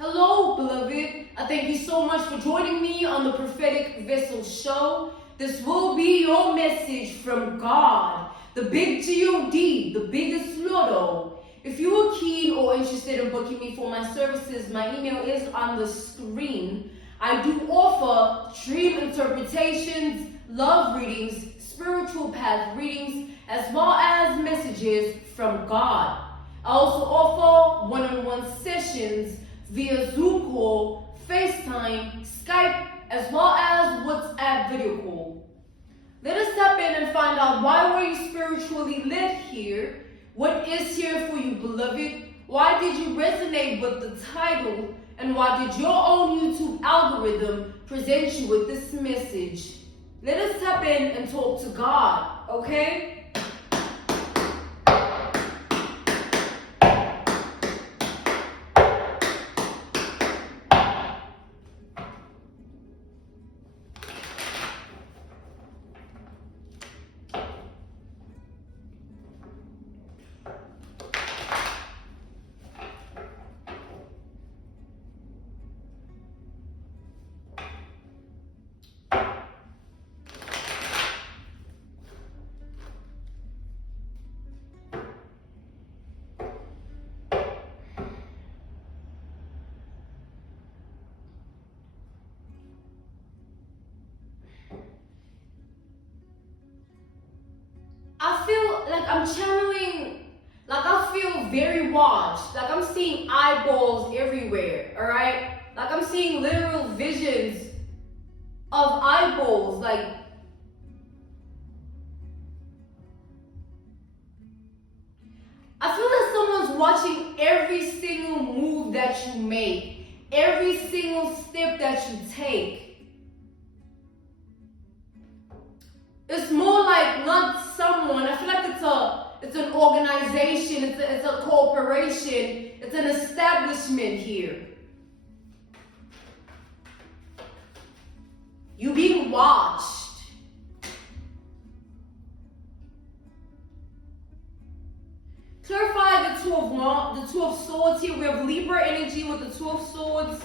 Hello, beloved. I thank you so much for joining me on the Prophetic Vessel Show. This will be your message from God, the big G-O-D, the biggest Lotto. If you are keen or interested in booking me for my services, my email is on the screen. I do offer dream interpretations, love readings, spiritual path readings, as well as messages from God. I also offer one-on-one sessions via Zoom call, FaceTime, Skype, as well as WhatsApp video call. Let us step in and find out why were you spiritually led here? What is here for you, beloved? Why did you resonate with the title? And why did your own YouTube algorithm present you with this message? Let us tap in and talk to God, okay? I feel like I'm channeling, like I feel very watched. Like I'm seeing eyeballs everywhere, all right? Like I'm seeing literal visions of eyeballs. Like, I feel like someone's watching every single move that you make, every single step that you take. It's more like not someone. I feel like it's an organization, it's a corporation, it's an establishment here. You being watched. Clarify the Two of Swords here. We have Libra energy with the Two of Swords.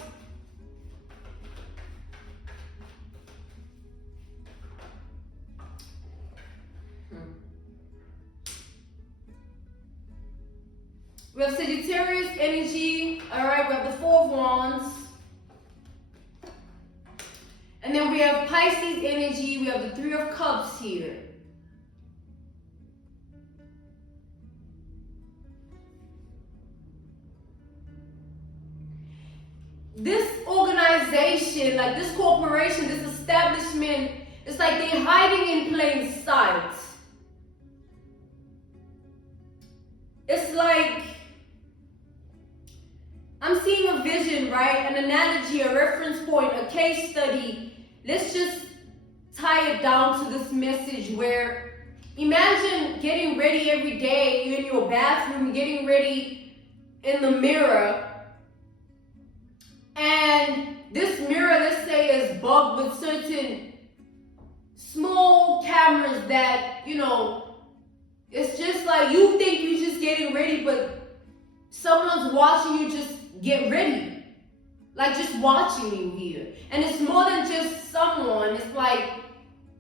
We have Sagittarius energy, all right, we have the Four of Wands. And then we have Pisces energy, we have the Three of Cups here. This organization, like this corporation, this establishment, it's like they're hiding in plain sight. It's like, I'm seeing a vision, right? An analogy, a reference point, a case study. Let's just tie it down to this message where imagine getting ready every day, you're in your bathroom, getting ready in the mirror. And this mirror, let's say, is bugged with certain small cameras that, you know, it's just like you think you're just getting ready, but someone's watching you just get ready, like just watching you here. And it's more than just someone. It's like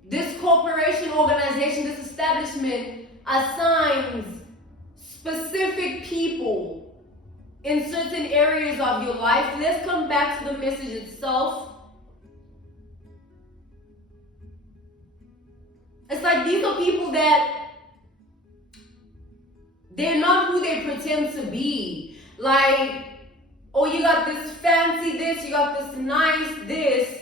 this corporation, organization, this establishment assigns specific people in certain areas of your life. Let's come back to the message itself. It's like these are people that they're not who they pretend to be. Like, oh, you got this fancy this, you got this nice this,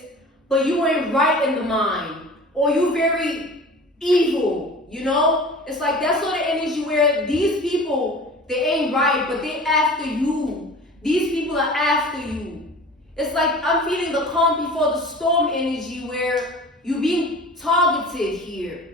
but you ain't right in the mind. Or you very evil, you know? It's like that sort of energy where these people, they ain't right, but they after you. These people are after you. It's like I'm feeling the calm before the storm energy where you're being targeted here.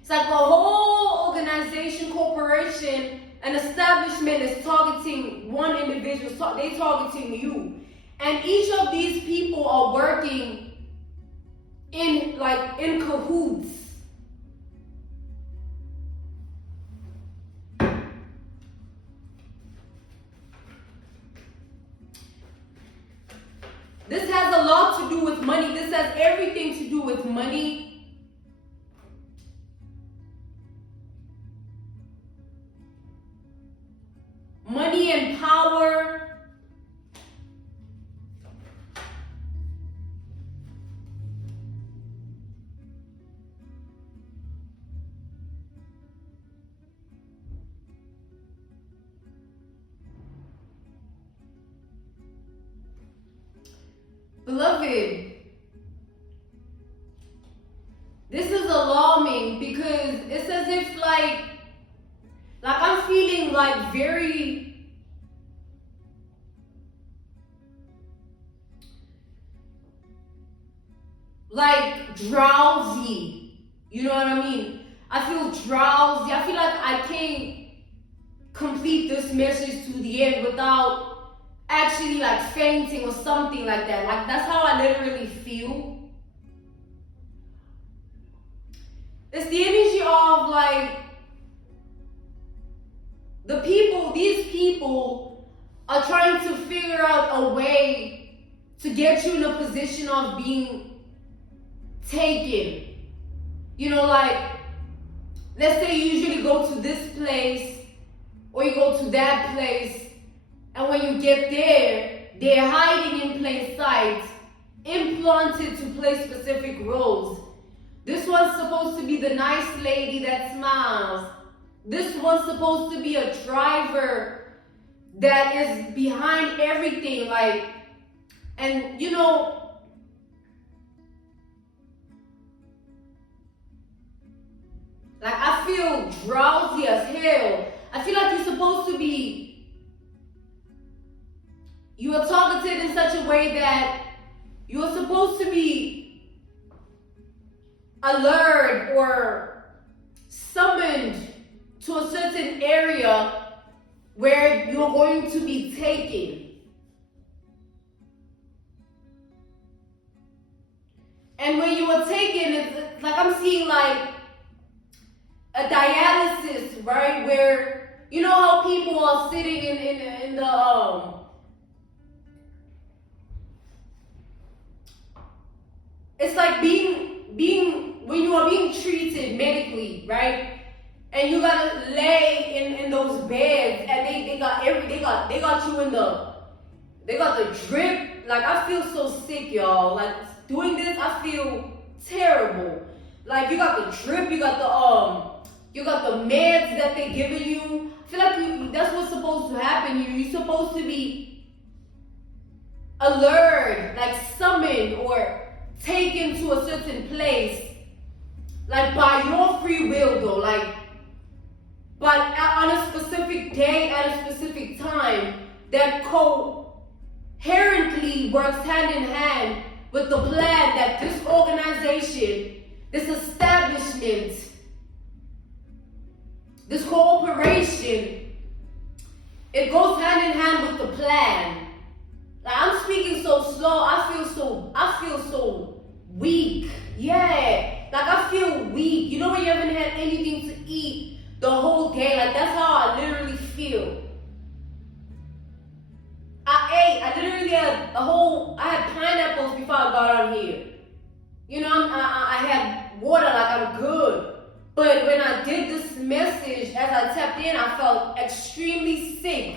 It's like a whole organization, corporation, an establishment is targeting one individual, they're targeting you. And each of these people are working in cahoots. This has a lot to do with money. This has everything to do with money. Money and power. Beloved, this is alarming because it's as if like I'm feeling like very like drowsy. You know what I mean? I feel drowsy. I feel like I can't complete this message to the end without actually like fainting or something like that. Like that's how I literally feel. It's the energy of like these people are trying to figure out a way to get you in a position of being taken. You know, like let's say you usually go to this place or you go to that place. And when you get there, they're hiding in plain sight, implanted to play specific roles. This one's supposed to be the nice lady that smiles. This one's supposed to be a driver that is behind everything, like, and you know, like I feel drowsy as hell. I feel like you're supposed to be you are targeted in such a way that you are supposed to be alert or summoned to a certain area where you're going to be taken. And when you are taken, it's like I'm seeing like a dialysis, right? Where you know how people are sitting in the it's like being when you are being treated medically, right? And you gotta lay in those beds, and they got you in they got the drip. Like I feel so sick, y'all. Like doing this, I feel terrible. Like you got the drip, you got the meds that they giving you. I feel like that's what's supposed to happen. You're supposed to be alert, like summoned or taken to a certain place, like by your free will though, like but on a specific day at a specific time that coherently works hand in hand with the plan that this organization, this establishment, this cooperation, it goes hand in hand with the plan. Like I'm speaking so slow, I feel so weak. Yeah, like I feel weak. You know when you haven't had anything to eat the whole day, like that's how I literally feel. I literally had I had pineapples before I got on here. You know, I had water, like I'm good. But when I did this message, as I tapped in, I felt extremely sick.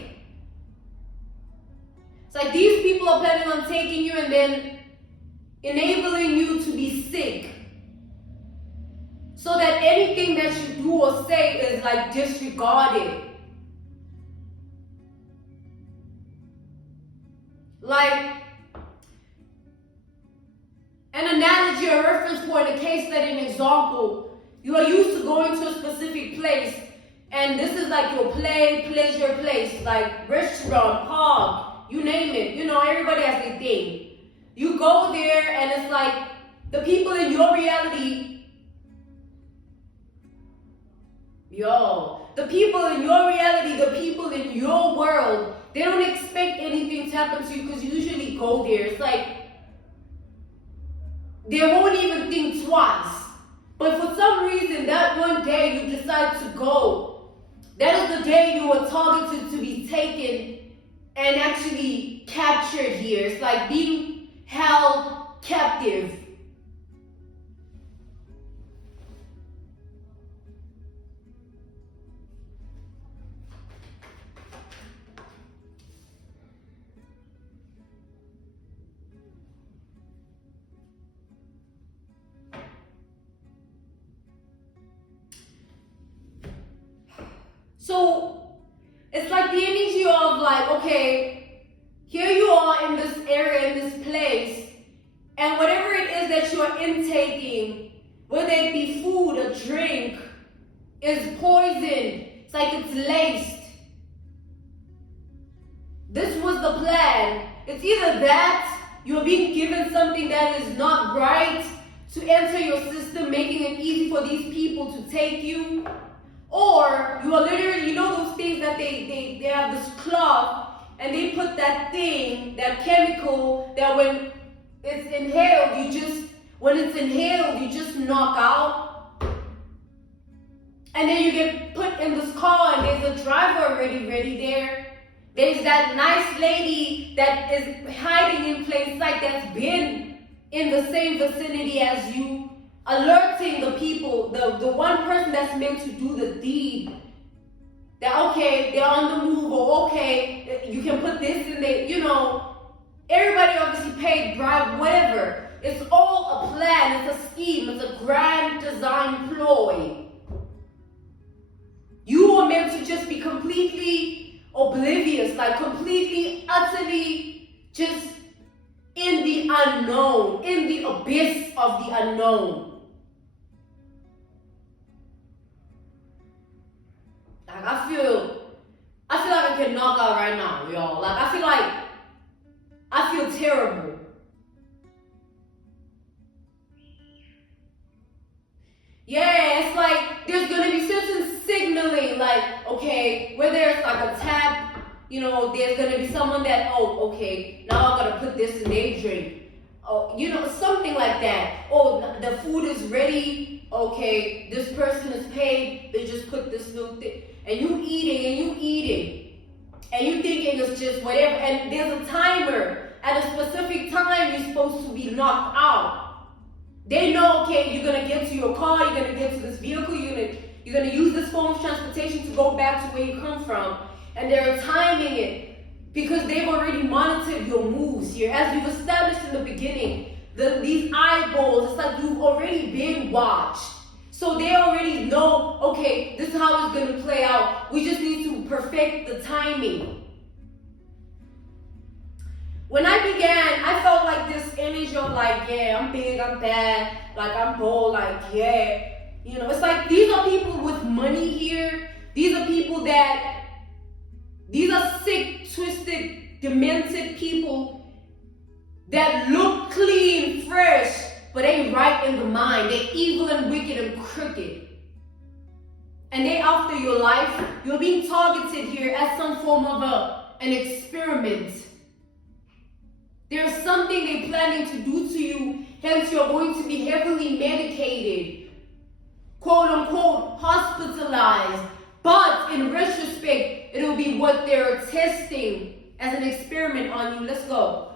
It's like these people are planning on taking you and then enabling you to be sick. So that anything that you do or say is like disregarded. Like an analogy, a reference point, a case study, an example. You are used to going to a specific place, and this is like your pleasure place, like restaurant, park, you name it. You know, everybody has their thing. You go there, and it's like the people in your reality, the people in your reality, the people in your world, they don't expect anything to happen to you because you usually go there. It's like they won't even think twice. But for some reason, that one day you decide to go. That is the day you were targeted to be taken and actually captured here. It's like being held captive. So it's like the energy of like, okay, here you are in this area, in this place, and whatever it is that you are intaking, whether it be food or drink, is poisoned. It's like it's laced. This was the plan. It's either that you're being given something that is not right to enter your system, making it easy for these people to take you, or you are literally, you know those things that they have this cloth and they put that thing, that chemical that when it's inhaled, you just knock out. And then you get put in this car and there's a driver already ready there. There's that nice lady that is hiding in plain sight that's been in the same vicinity as you, alerting the people, the one person that's meant to do the deed. That, okay, they're on the move, or okay, you can put this in there, you know. Everybody obviously paid, bribe, whatever. It's all a plan, it's a scheme, it's a grand design ploy. You are meant to just be completely oblivious, like completely, utterly just in the unknown, in the abyss of the unknown. Like I feel like I can knock out right now, y'all. Like I feel terrible. Yeah, it's like there's gonna be certain signaling, like, okay, whether it's like a tap, you know, there's gonna be someone that, oh, okay, now I gotta put this in their drink. Oh, you know, something like that. Oh, the food is ready. Okay, this person is paid. They just put this little thing, and you eating, and you thinking it's just whatever. And there's a timer at a specific time you're supposed to be knocked out. They know, okay, you're gonna get to your car, you're gonna get to this vehicle, you're gonna use this form of transportation to go back to where you come from, and they're timing it because they've already monitored your moves here. As we've established in the beginning, these eyeballs, it's like you've already been watched. So they already know, okay, this is how it's gonna play out. We just need to perfect the timing. When I began, I felt like this image of like, yeah, I'm big, I'm bad, like I'm bold, like, yeah. You know, it's like these are people with money here. These are people these are sick, twisted, demented people that look clean, fresh, but ain't right in the mind. They're evil and wicked and crooked. And they after your life. You're being targeted here as some form of an experiment. There's something they're planning to do to you, hence you're going to be heavily medicated, quote unquote, hospitalized. But in retrospect, it'll be what they're testing as an experiment on you. Let's go.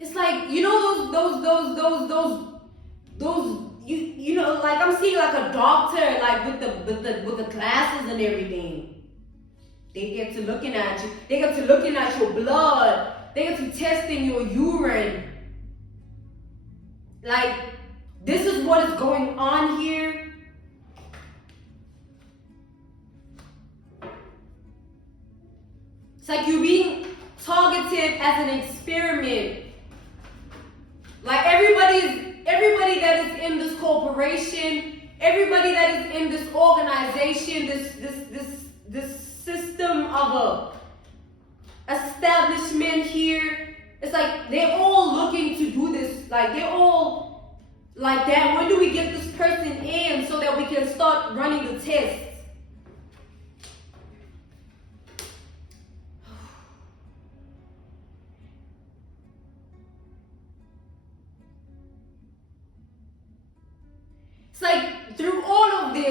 It's like, you know, those you know, like I'm seeing like a doctor, like with the glasses and everything. They get to looking at you. They get to looking at your blood. They get to testing your urine. Like, this is what is going on here. It's like you're being targeted as an experiment. Like everybody that is in this corporation, everybody that is in this organization, this system of a establishment here, it's like they're all looking to do this. Like they're all like that. When do we get this person in so that we can start running the tests? It's like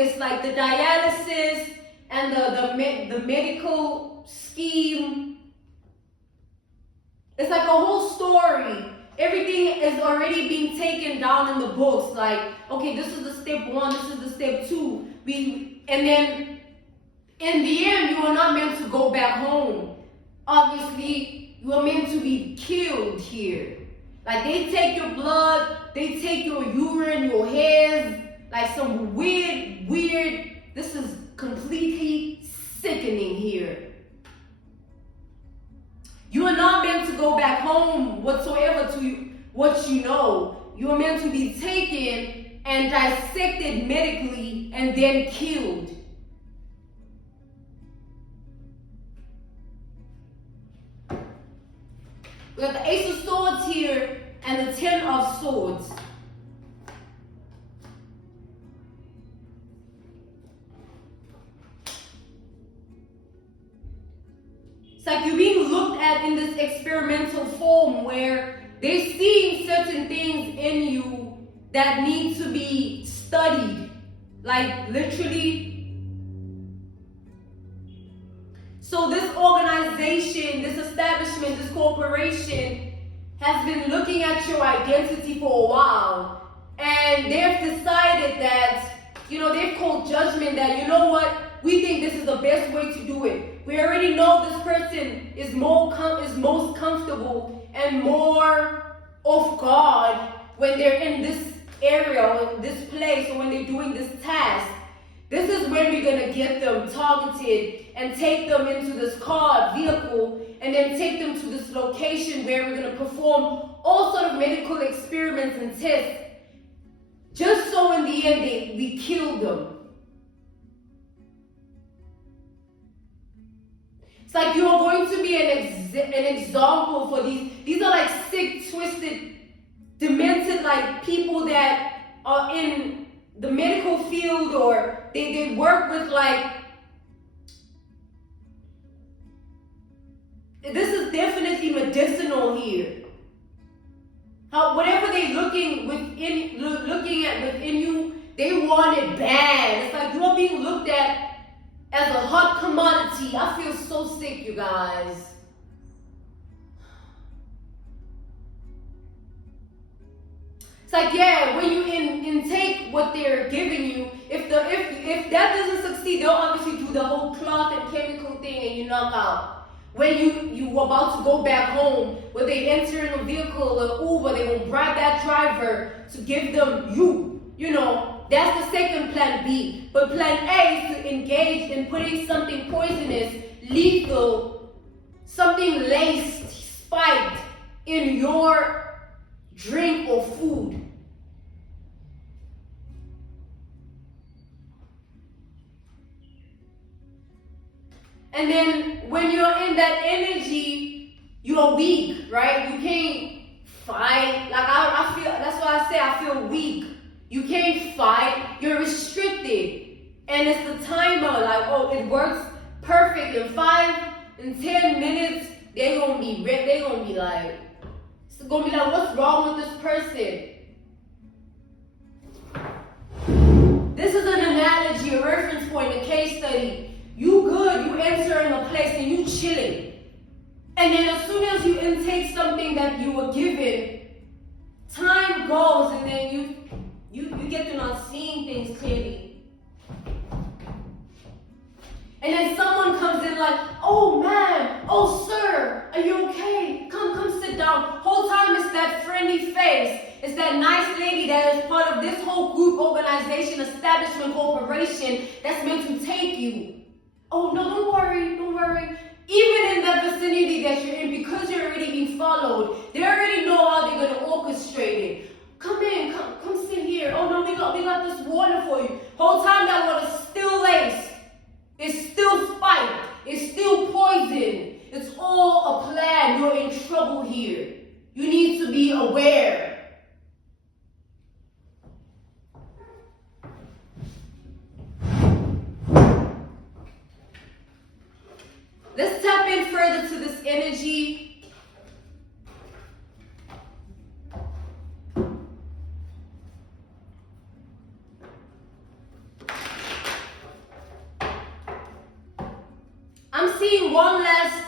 it's like the dialysis and the medical scheme. It's like a whole story. Everything is already being taken down in the books. Like, okay, this is the step 1, this is the step 2. And then in the end, you are not meant to go back home. Obviously, you are meant to be killed here. Like, they take your blood, they take your urine, your hairs, like some weird, this is completely sickening here. You are not meant to go back home whatsoever to what you know. You are meant to be taken and dissected medically and then killed. We got the Ace of Swords here and the 10 of Swords. It's like you're being looked at in this experimental form where they're seeing certain things in you that need to be studied. Like literally. So this organization, this establishment, this corporation has been looking at your identity for a while. And they've decided that, they've called judgment that, you know what, we think this is the best way to do it. We already know this person is most comfortable and more off guard when they're in this area or in this place or when they're doing this task. This is when we're going to get them targeted and take them into this car vehicle and then take them to this location where we're going to perform all sort of medical experiments and tests. Just so in the end we kill them. It's like you are going to be an example for these. These are like sick, twisted, demented like people that are in the medical field or they work with like, this is definitely medicinal here. Whatever they're looking at within you, they want it bad. It's like you are being looked at as a hot commodity. I feel so sick, you guys. It's like, yeah, when you intake what they're giving you, if that doesn't succeed, they'll obviously do the whole cloth and chemical thing and you knock out. When you about to go back home, when they enter in a vehicle or Uber, they will bribe that driver to give them that's the second plan B. But plan A is to engage in putting something poisonous, lethal, something laced, spiked in your drink or food. And then when you're in that energy, you're weak, right? You can't fight. Like I feel, that's why I say I feel weak. You can't fight, you're restricted. And it's the timer, like, oh, it works perfect in 10 minutes, they're gonna be like, what's wrong with this person? This is an analogy, a reference point, a case study. You good, you enter in a place and you chilling. And then as soon as you intake something that you were given, time goes and then you get to not seeing things clearly. And then someone comes in like, oh man, oh sir, are you okay? Come sit down. Whole time it's that friendly face. It's that nice lady that is part of this whole group, organization, establishment, corporation that's meant to take you. Oh no, don't worry. Even in that vicinity that you're in, because you're already being followed, they already know how they're going to orchestrate it. Come in, come sit here. Oh no, we got this water for you. Whole time that water's still laced. It's still spiked. It's still poison. It's all a plan. You're in trouble here. You need to be aware. Let's tap in further to this energy. seeing one last,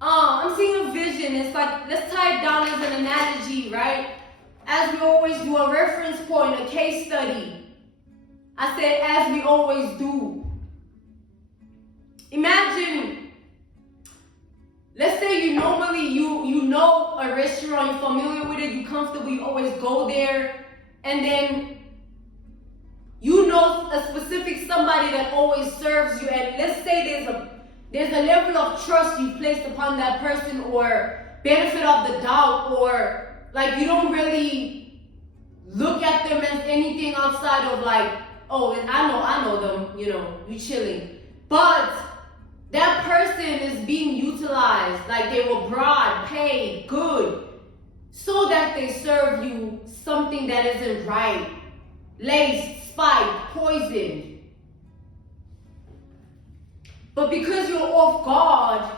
I'm seeing a vision. It's like, let's tie it down as an analogy, right? As we always do, a reference point, a case study. I said, as we always do. Imagine, let's say you normally, you know a restaurant, you're familiar with it, you comfortably always go there, and then you know a specific somebody that always serves you, and let's say there's a level of trust you placed upon that person, or benefit of the doubt, or like you don't really look at them as anything outside of like, oh, I know them, you know, you chilling. But that person is being utilized, like they were brought, paid, good, so that they serve you something that isn't right, laced, spiked, poisoned. But because you're off guard,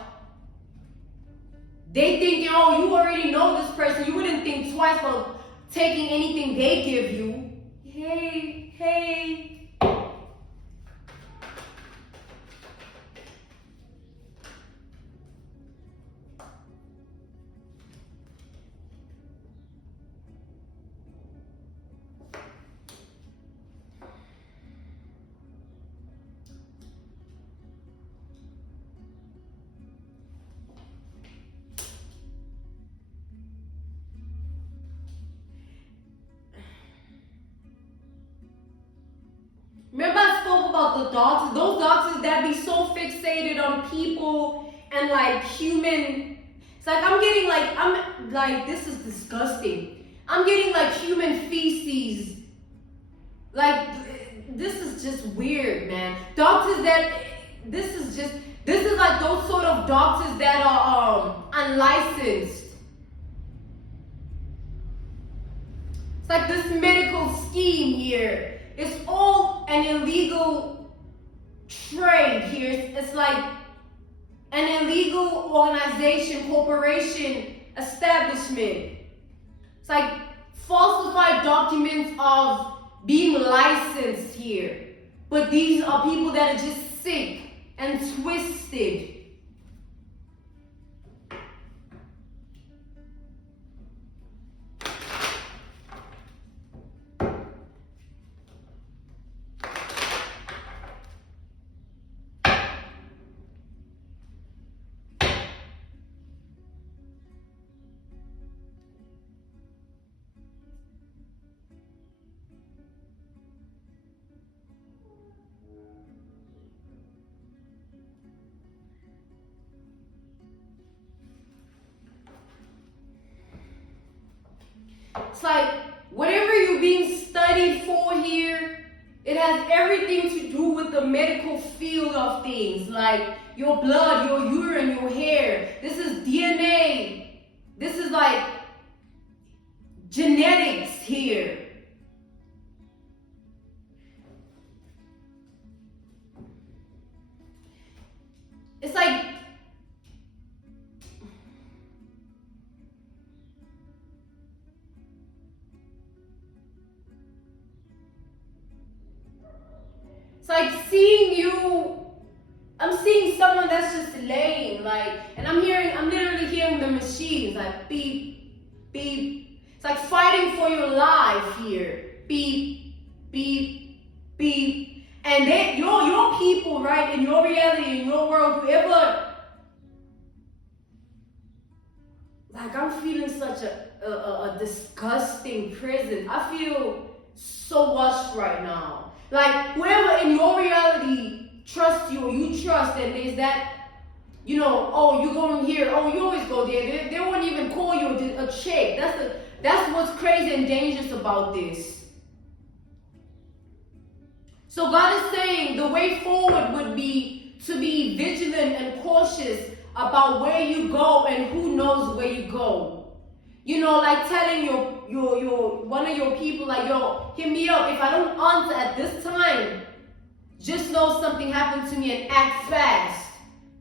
they think, oh, you already know this person. You wouldn't think twice of taking anything they give you. Hey. Remember I spoke about the doctors? Those doctors that be so fixated on people and like human. It's like I'm like, this is disgusting. I'm getting like human feces. Like, this is just weird, man. Doctors that, this is like those sort of doctors that are unlicensed. It's like this medical scheme here. It's all an illegal trade here. It's like an illegal organization, corporation, establishment. It's like falsified documents of being licensed here. But these are people that are just sick and twisted. It's like whatever you're being studied for here, it has everything to do with the medical field of things, like your blood, your urine, your hair. This is DNA. This is like genetics here. It's like seeing you, I'm seeing someone that's just laying, like, and I'm literally hearing the machines, like, beep, beep. It's like fighting for your life here. Beep, beep, beep. And then your people, right, in your reality, in your world, whoever, like, I'm feeling such a disgusting prison. I feel so washed right now. Like, whoever in your reality trusts you or you trust, and there's that, you know, oh, you're going here, oh, you always go there. They won't even call you a check. That's what's crazy and dangerous about this. So God is saying the way forward would be to be vigilant and cautious about where you go and who knows where you go. You know, like telling your one of your people, like, yo, hit me up. If I don't answer at this time, just know something happened to me and act fast.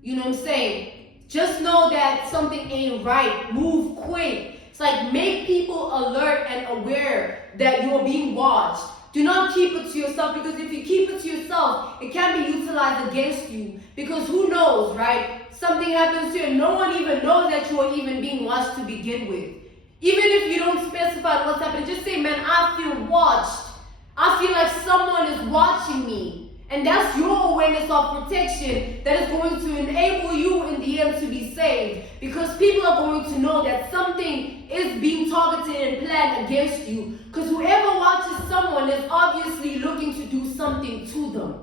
You know what I'm saying? Just know that something ain't right. Move quick. It's like make people alert and aware that you're being watched. Do not keep it to yourself, because if you keep it to yourself, it can be utilized against you. Because who knows, right? Something happens to you and no one even knows that you are even being watched to begin with. Even if you don't specify what's happening, just say, man, I feel watched. I feel like someone is watching me. And that's your awareness of protection that is going to enable you in the end to be saved. Because people are going to know that something is being targeted and planned against you. Because whoever watches someone is obviously looking to do something to them.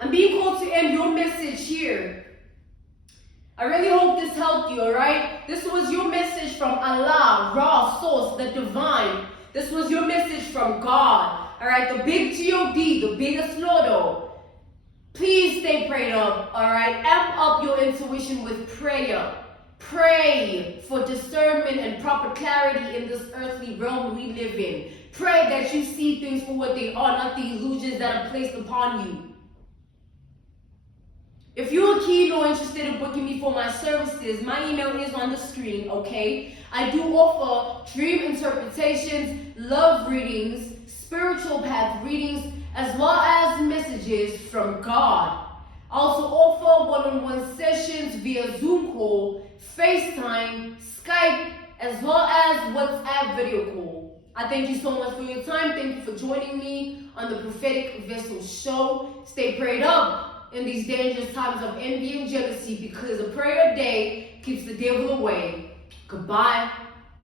I'm being called to end your message here. I really hope this helped you, alright? This was your message from Allah, Ra, Source, the Divine. This was your message from God, alright? The big G-O-D, the biggest Lordo. Please stay prayed up, alright? Amp up your intuition with prayer. Pray for discernment and proper clarity in this earthly realm we live in. Pray that you see things for what they are, not the illusions that are placed upon you. If you're keen or interested in booking me for my services, my email is on the screen, okay? I do offer dream interpretations, love readings, spiritual path readings, as well as messages from God. I also offer one-on-one sessions via Zoom call, FaceTime, Skype, as well as WhatsApp video call. I thank you so much for your time. Thank you for joining me on the Prophetic Vessel Show. Stay prayed up in these dangerous times of envy and jealousy, because a prayer a day keeps the devil away. Goodbye.